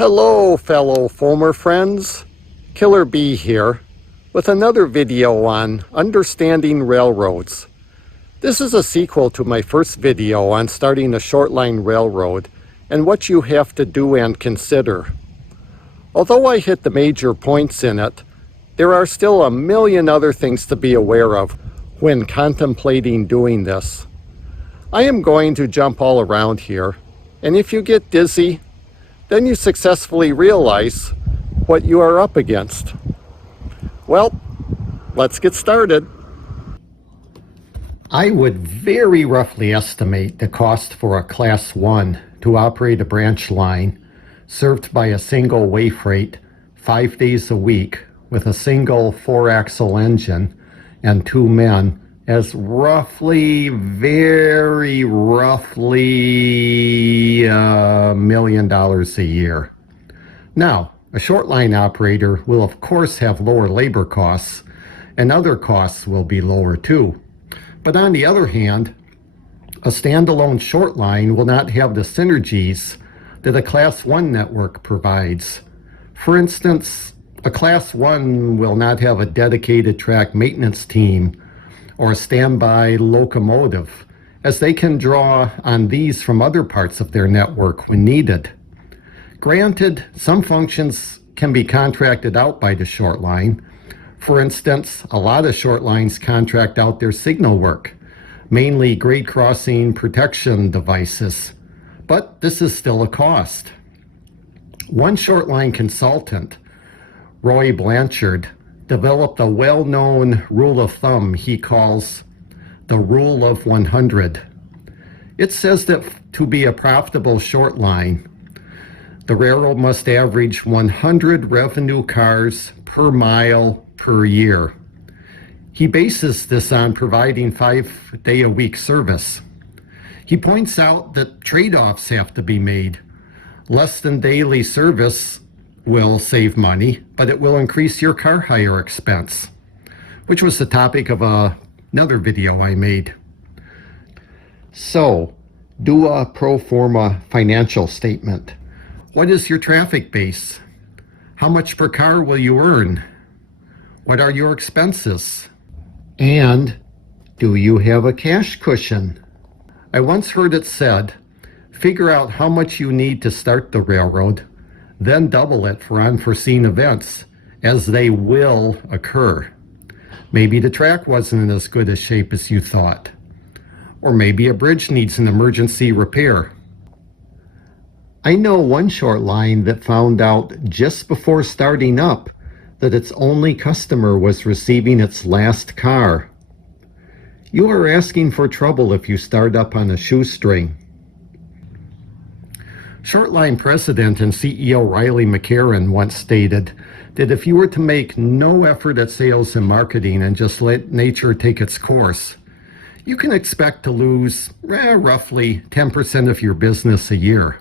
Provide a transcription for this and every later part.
Hello, fellow foamer friends. Killer B here with another video on understanding railroads. This is a sequel to my first video on starting a short line railroad and what you have to do and consider. Although I hit the major points in it, there are still a million other things to be aware of when contemplating doing this. I am going to jump all around here, and if you get dizzy, then you successfully realize what you are up against. Well, let's get started. I would very roughly estimate the cost for a Class 1 to operate a branch line served by a single way freight 5 days a week with a single 4-axle engine and 2 men as very roughly $1 million a year. Now, a short line operator will of course have lower labor costs, and other costs will be lower too. But on the other hand, a standalone short line will not have the synergies that a Class 1 network provides. For instance, a Class 1 will not have a dedicated track maintenance team or a standby locomotive, as they can draw on these from other parts of their network when needed. Granted, some functions can be contracted out by the short line. For instance, a lot of short lines contract out their signal work, mainly grade crossing protection devices, but this is still a cost. One short line consultant, Roy Blanchard, developed a well-known rule of thumb he calls the Rule of 100. It says that to be a profitable short line, the railroad must average 100 revenue cars per mile per year. He bases this on providing 5-day-a-week service. He points out that trade-offs have to be made. Less than daily service will save money, but it will increase your car hire expense, which was the topic of another video I made. So, do a pro forma financial statement. What is your traffic base? How much per car will you earn? What are your expenses? And do you have a cash cushion? I once heard it said, figure out how much you need to start the railroad, then double it for unforeseen events, as they will occur. Maybe the track wasn't in as good a shape as you thought. Or maybe a bridge needs an emergency repair. I know one short line that found out just before starting up that its only customer was receiving its last car. You are asking for trouble if you start up on a shoestring. Shortline president and CEO Riley McCarron once stated that if you were to make no effort at sales and marketing and just let nature take its course, you can expect to lose roughly 10% of your business a year.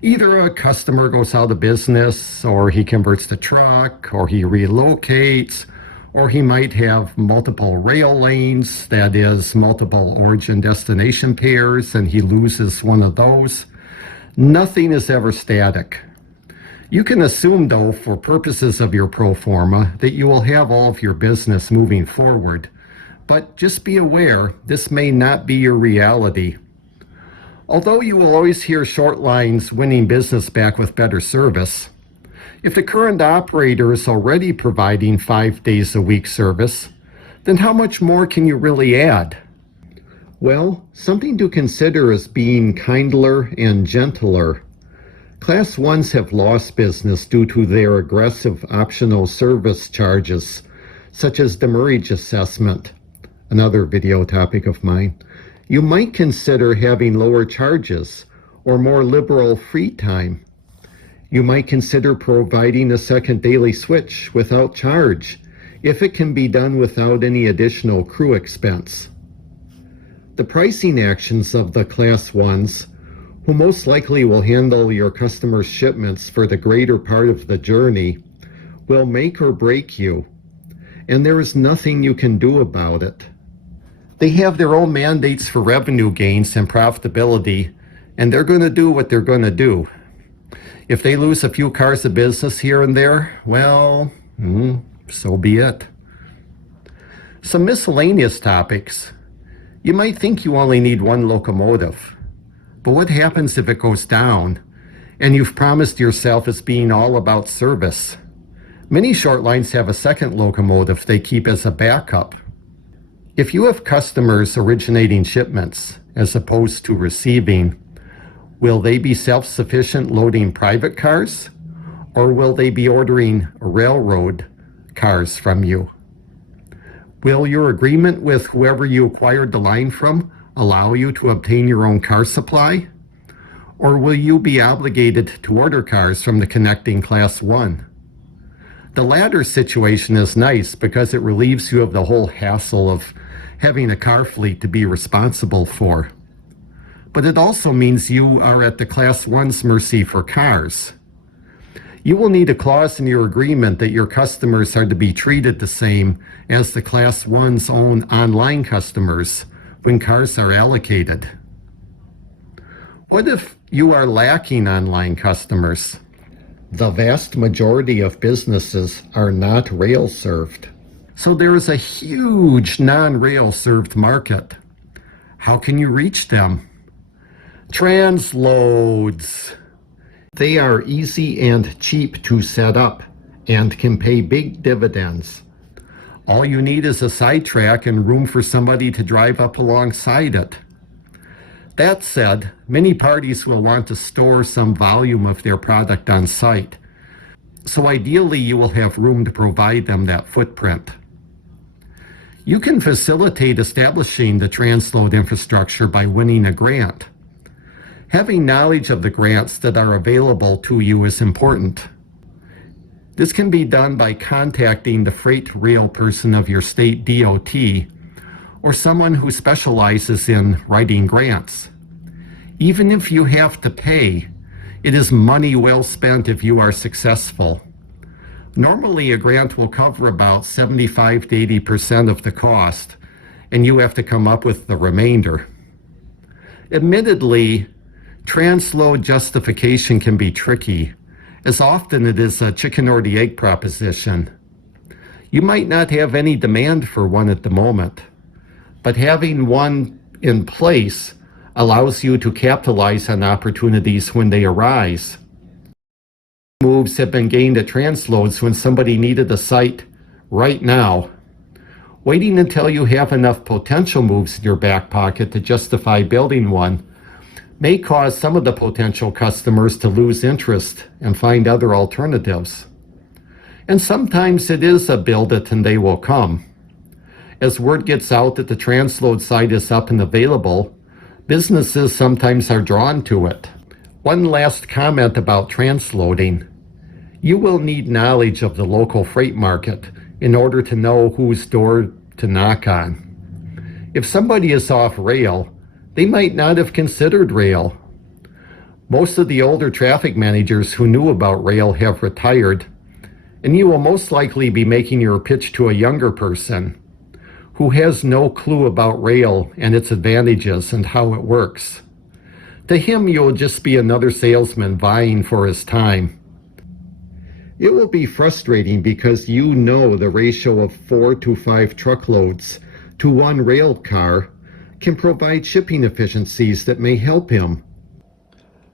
Either a customer goes out of business, or he converts to truck, or he relocates, or he might have multiple rail lanes, that is, multiple origin-destination pairs, and he loses one of those. Nothing is ever static. You can assume, though, for purposes of your pro forma, that you will have all of your business moving forward. But just be aware, this may not be your reality. Although you will always hear short lines winning business back with better service, if the current operator is already providing 5 days a week service, then how much more can you really add? Well, something to consider is being kindler and gentler. Class 1s have lost business due to their aggressive optional service charges, such as demurrage assessment, another video topic of mine. You might consider having lower charges or more liberal free time. You might consider providing a second daily switch without charge, if it can be done without any additional crew expense. The pricing actions of the Class 1s, who most likely will handle your customers' shipments for the greater part of the journey, will make or break you, and there is nothing you can do about it. They have their own mandates for revenue gains and profitability, and they're going to do what they're going to do. If they lose a few cars of business here and there, well, so be it. Some miscellaneous topics. You might think you only need one locomotive, but what happens if it goes down and you've promised yourself it's being all about service? Many short lines have a second locomotive they keep as a backup. If you have customers originating shipments as opposed to receiving, will they be self-sufficient loading private cars, or will they be ordering railroad cars from you? Will your agreement with whoever you acquired the line from allow you to obtain your own car supply? Or will you be obligated to order cars from the connecting Class 1? The latter situation is nice because it relieves you of the whole hassle of having a car fleet to be responsible for. But it also means you are at the Class 1's mercy for cars. You will need a clause in your agreement that your customers are to be treated the same as the Class 1's own online customers when cars are allocated. What if you are lacking online customers? The vast majority of businesses are not rail served. So there is a huge non-rail served market. How can you reach them? Transloads. They are easy and cheap to set up and can pay big dividends. All you need is a sidetrack and room for somebody to drive up alongside it. That said, many parties will want to store some volume of their product on site. So ideally, you will have room to provide them that footprint. You can facilitate establishing the transload infrastructure by winning a grant. Having knowledge of the grants that are available to you is important. This can be done by contacting the freight rail person of your state DOT or someone who specializes in writing grants. Even if you have to pay, it is money well spent if you are successful. Normally, a grant will cover about 75 to 80% of the cost, and you have to come up with the remainder. Admittedly, transload justification can be tricky, as often it is a chicken or the egg proposition. You might not have any demand for one at the moment, but having one in place allows you to capitalize on opportunities when they arise. Moves have been gained at transloads when somebody needed a site right now. Waiting until you have enough potential moves in your back pocket to justify building one may cause some of the potential customers to lose interest and find other alternatives. And sometimes it is a build it and they will come. As word gets out that the transload site is up and available, businesses sometimes are drawn to it. One last comment about transloading. You will need knowledge of the local freight market in order to know whose door to knock on. If somebody is off rail, they might not have considered rail. Most of the older traffic managers who knew about rail have retired, and you will most likely be making your pitch to a younger person who has no clue about rail and its advantages and how it works. To him, you'll just be another salesman vying for his time. It will be frustrating because you know the ratio of 4 to 5 truckloads to one rail car can provide shipping efficiencies that may help him.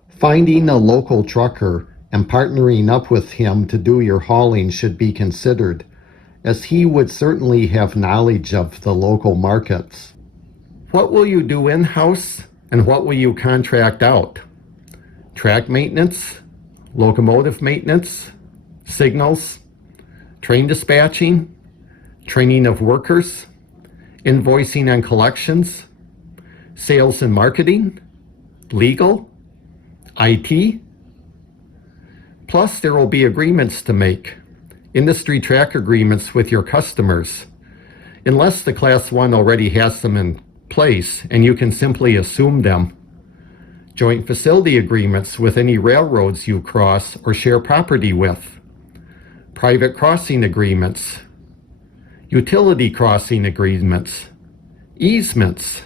Finding a local trucker and partnering up with him to do your hauling should be considered, as he would certainly have knowledge of the local markets. What will you do in-house and what will you contract out? Track maintenance, locomotive maintenance, signals, train dispatching, training of workers, invoicing and collections, sales and marketing, legal, IT. Plus, there will be agreements to make, industry track agreements with your customers, unless the Class 1 already has them in place and you can simply assume them. Joint facility agreements with any railroads you cross or share property with. Private crossing agreements, utility crossing agreements, easements.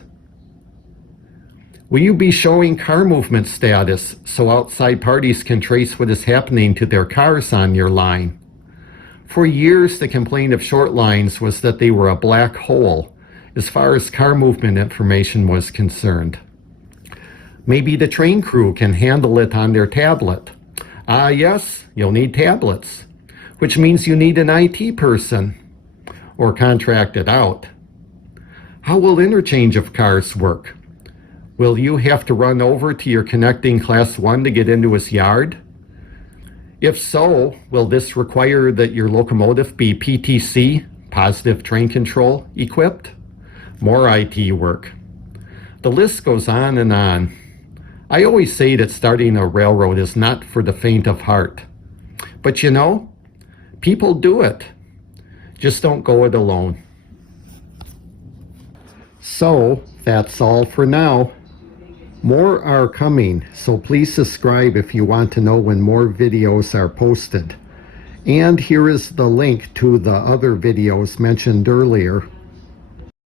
Will you be showing car movement status so outside parties can trace what is happening to their cars on your line? For years, the complaint of short lines was that they were a black hole as far as car movement information was concerned. Maybe the train crew can handle it on their tablet. Ah, yes, you'll need tablets, which means you need an IT person, or contract it out. How will interchange of cars work? Will you have to run over to your connecting Class 1 to get into his yard? If so, will this require that your locomotive be PTC, positive train control, equipped? More IT work. The list goes on and on. I always say that starting a railroad is not for the faint of heart. But you know, people do it. Just don't go it alone. So, that's all for now. More are coming, so please subscribe if you want to know when more videos are posted. And here is the link to the other videos mentioned earlier